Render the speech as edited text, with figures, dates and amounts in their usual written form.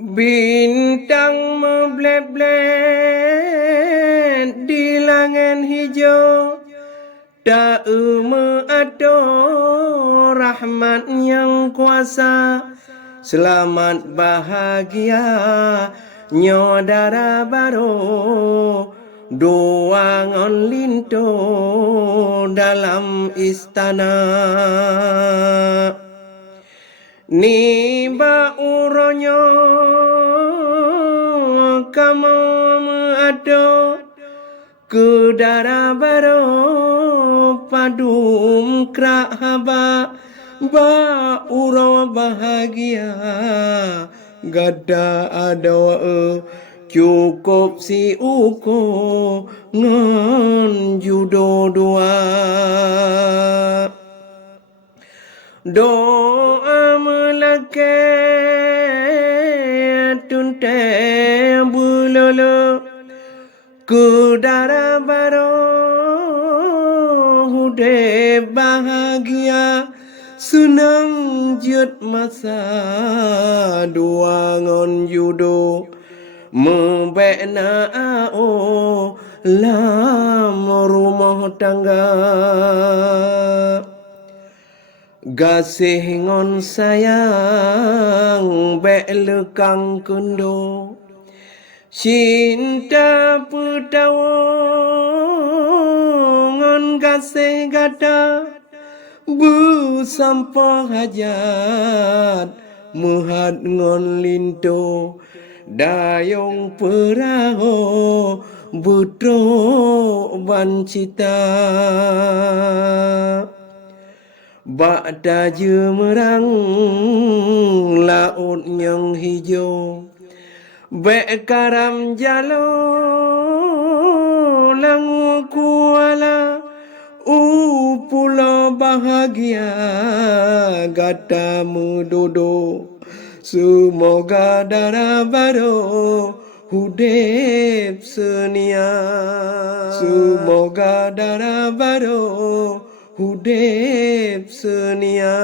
Bintang membleh-bleh di langit hijau, tak ada rahmat yang kuasa. Selamat bahagia nyodara baru, doangan linto dalam istana. Ni ba uronyo kamu ada kudara baru padum krak haba ba uro bahagia gada ada cukup si uko ngon judo dua. Doa melaket tunte bulolo kudara baru hude bahagia senang jut masa dua ngon judo membekna ao lam rumah tangga. Gasih ngon sayang bek lekang kundo, cinta putawa ngon gasih gada, bu sampah hajat muhat ngon linto, dayong peraho butro bancita. Bak jemerang laut yang hijau, bek karam jalo langu kuala, pulau bahagia gatamu dodo. Semoga darah baru hudep senia. Semoga darah baru hudep senia.